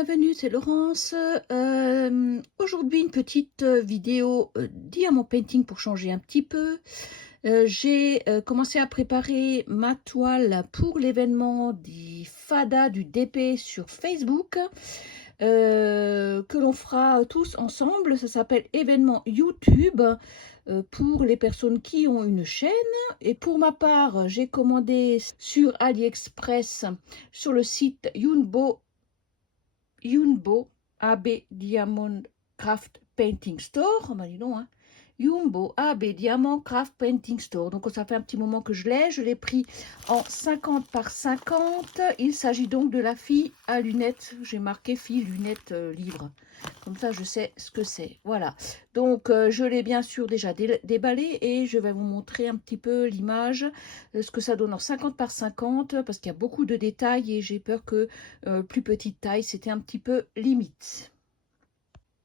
bienvenue, c'est Laurence. Aujourd'hui, une petite vidéo diamant painting pour changer un petit peu. J'ai commencé à préparer ma toile pour l'événement des Fada du DP sur Facebook que l'on fera tous ensemble. Ça s'appelle événement YouTube pour les personnes qui ont une chaîne. Et pour ma part, j'ai commandé sur AliExpress sur le site Yunbo AB Diamond Craft Painting Store. Bah, dis donc, hein. Yumbo AB Diamond Craft Painting Store. Donc ça fait un petit moment que je l'ai pris en 50 par 50. Il s'agit donc de la fille à lunettes. J'ai marqué fille lunettes livre. Comme ça je sais ce que c'est. Voilà. Donc je l'ai bien sûr déjà déballé et je vais vous montrer un petit peu l'image, ce que ça donne en 50 par 50 parce qu'il y a beaucoup de détails et j'ai peur que plus petite taille c'était un petit peu limite.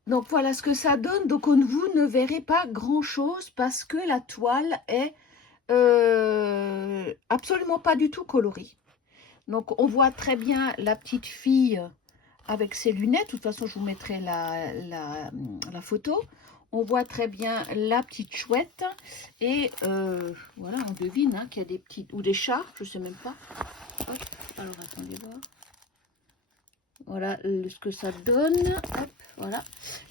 Donc voilà ce que ça donne. Donc vous ne verrez pas grand chose parce que la toile est absolument pas du tout colorée. Donc on voit très bien la petite fille avec ses lunettes. De toute façon je vous mettrai la photo. On voit très bien la petite chouette. Et voilà, on devine hein, qu'il y a des petites... Ou des chats, je sais même pas. Hop, alors attendez voir. Voilà ce que ça donne. Hop, voilà.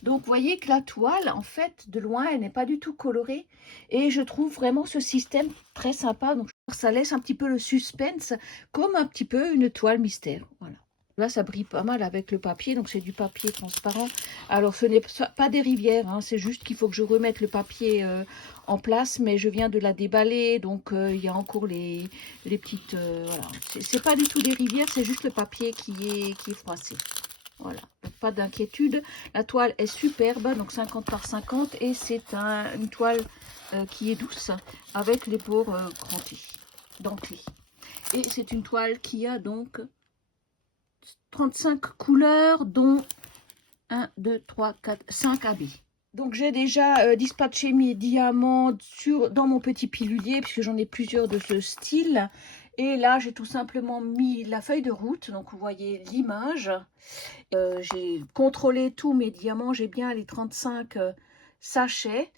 Donc, vous voyez que la toile, en fait, de loin, elle n'est pas du tout colorée. Et je trouve vraiment ce système très sympa. Donc, ça laisse un petit peu le suspense, comme un petit peu une toile mystère. Voilà. Là, ça brille pas mal avec le papier. Donc, c'est du papier transparent. Alors, ce n'est pas des rivières. Hein, c'est juste qu'il faut que je remette le papier en place. Mais je viens de la déballer. Donc, il y a encore les petites... voilà. C'est pas du tout des rivières. C'est juste le papier qui est froissé. Voilà, donc pas d'inquiétude. La toile est superbe, donc 50 par 50 et c'est une toile qui est douce avec les pores dentelés. Et c'est une toile qui a donc 35 couleurs, dont 1, 2, 3, 4, 5 habits. Donc j'ai déjà dispatché mes diamants dans mon petit pilulier puisque j'en ai plusieurs de ce style. Et là, j'ai tout simplement mis la feuille de route. Donc, vous voyez l'image. J'ai contrôlé tous mes diamants. J'ai bien les 35 sachets.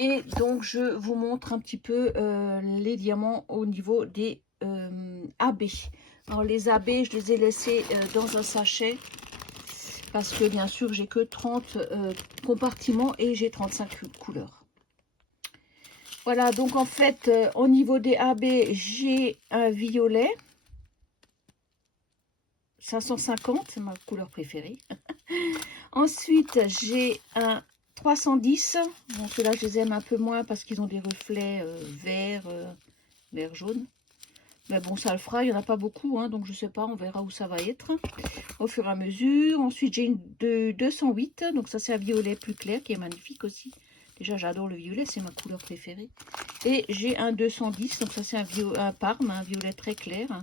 Et donc, je vous montre un petit peu les diamants au niveau des AB. Alors, les AB, je les ai laissés dans un sachet. Parce que, bien sûr, j'ai que 30 compartiments et j'ai 35 couleurs. Voilà, donc en fait, au niveau des AB, j'ai un violet. 550, c'est ma couleur préférée. Ensuite, j'ai un 310. Bon, ceux-là, je les aime un peu moins parce qu'ils ont des reflets vert jaune. Mais bon, ça le fera, il n'y en a pas beaucoup, hein, donc je ne sais pas, on verra où ça va être au fur et à mesure. Ensuite, j'ai une de 208, donc ça c'est un violet plus clair qui est magnifique aussi. Déjà, j'adore le violet, c'est ma couleur préférée. Et j'ai un 210, donc ça c'est un parme, un violet très clair.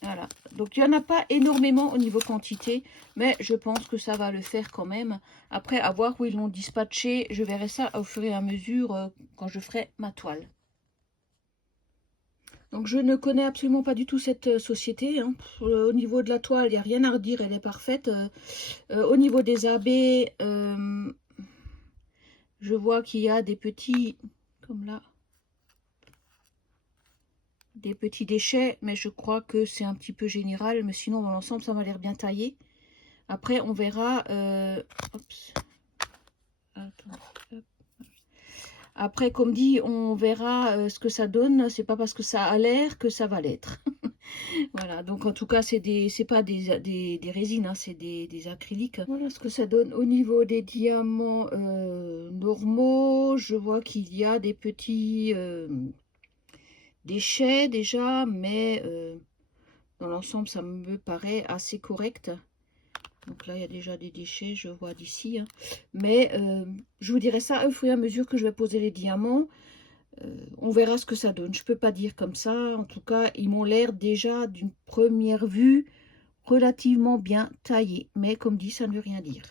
Voilà, donc il n'y en a pas énormément au niveau quantité, mais je pense que ça va le faire quand même. Après, à voir où ils l'ont dispatché, je verrai ça au fur et à mesure quand je ferai ma toile. Donc je ne connais absolument pas du tout cette société. Hein. Au niveau de la toile, il n'y a rien à redire, elle est parfaite. Au niveau des AB, je vois qu'il y a des petits, comme là, des petits déchets, mais je crois que c'est un petit peu général. Mais sinon, dans l'ensemble, ça m'a l'air bien taillé. Après, on verra. Après, comme dit, on verra ce que ça donne. C'est pas parce que ça a l'air que ça va l'être. Voilà, donc en tout cas, c'est pas des résines, hein, c'est des acryliques. Voilà ce que ça donne au niveau des diamants normaux. Je vois qu'il y a des petits déchets déjà, mais dans l'ensemble, ça me paraît assez correct. Donc là, il y a déjà des déchets, je vois d'ici. Hein. Mais je vous dirai ça au fur et à mesure que je vais poser les diamants. On verra ce que ça donne. Je ne peux pas dire comme ça. En tout cas, ils m'ont l'air déjà d'une première vue relativement bien taillés. Mais comme dit, ça ne veut rien dire.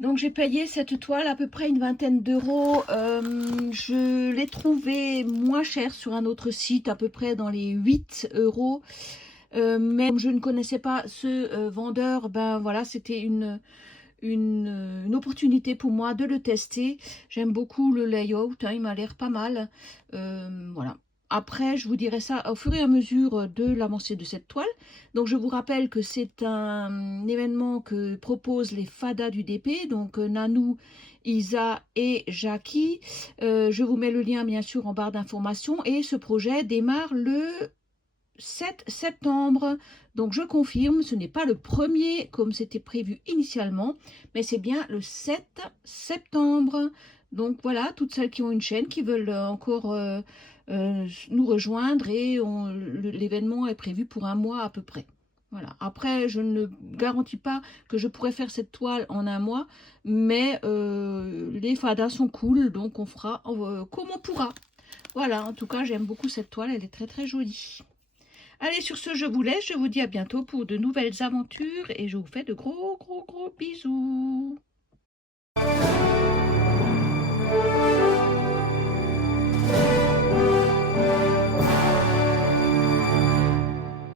Donc j'ai payé cette toile à peu près une vingtaine d'euros. Je l'ai trouvée moins chère sur un autre site, à peu près dans les 8 euros. Mais comme je ne connaissais pas ce vendeur, ben voilà, c'était une opportunité pour moi de le tester. J'aime beaucoup le layout, hein, il m'a l'air pas mal. Voilà. Après, je vous dirai ça au fur et à mesure de l'avancée de cette toile. Donc, je vous rappelle que c'est un événement que proposent les FADA du DP, donc Nanou, Isa et Jackie. Je vous mets le lien, bien sûr, en barre d'informations. Et ce projet démarre le 7 septembre. Donc je confirme, ce n'est pas le premier comme c'était prévu initialement, mais c'est bien le 7 septembre. Donc voilà, toutes celles qui ont une chaîne, qui veulent encore nous rejoindre, et l'événement est prévu pour un mois à peu près. Voilà. Après, je ne garantis pas que je pourrais faire cette toile en un mois, mais les fadas sont cool, donc on fera comme on pourra. Voilà, en tout cas, j'aime beaucoup cette toile, elle est très très jolie. Allez, sur ce, je vous laisse. Je vous dis à bientôt pour de nouvelles aventures et je vous fais de gros bisous.